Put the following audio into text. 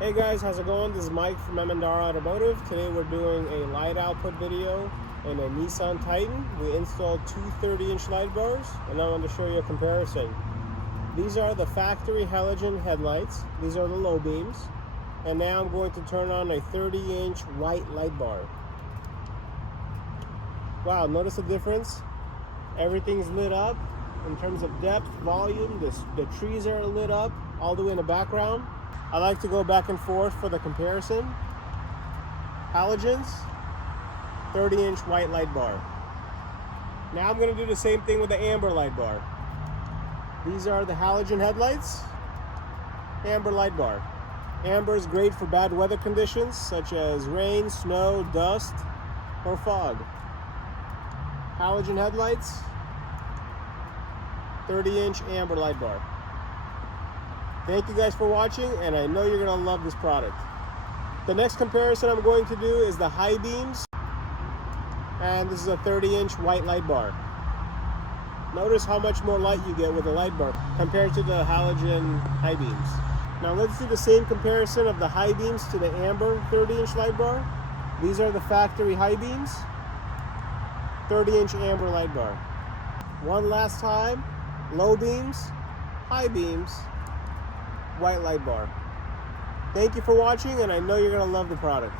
Hey guys, how's it going? This is Mike from M&R Automotive. Today we're doing a light output video in a Nissan Titan. We installed two 30-inch light bars, and I want to show you a comparison. These are the factory halogen headlights. These are the low beams. And now I'm going to turn on a 30-inch white light bar. Wow, notice the difference? Everything's lit up in terms of depth, volume. The trees are lit up all the way in the background. I like to go back and forth for the comparison. Halogens, 30-inch white light bar. Now I'm going to do the same thing with the amber light bar. These are the halogen headlights, amber light bar. Amber is great for bad weather conditions such as rain, snow, dust, or fog. Halogen headlights, 30-inch amber light bar. Thank you guys for watching, and I know you're going to love this product. The next comparison I'm going to do is the high beams, and this is a 30-inch white light bar. Notice how much more light you get with the light bar compared to the halogen high beams. Now let's do the same comparison of the high beams to the amber 30-inch light bar. These are the factory high beams, 30-inch amber light bar. One last time, low beams, high beams, white light bar. Thank you for watching, and I know you're going to love the product.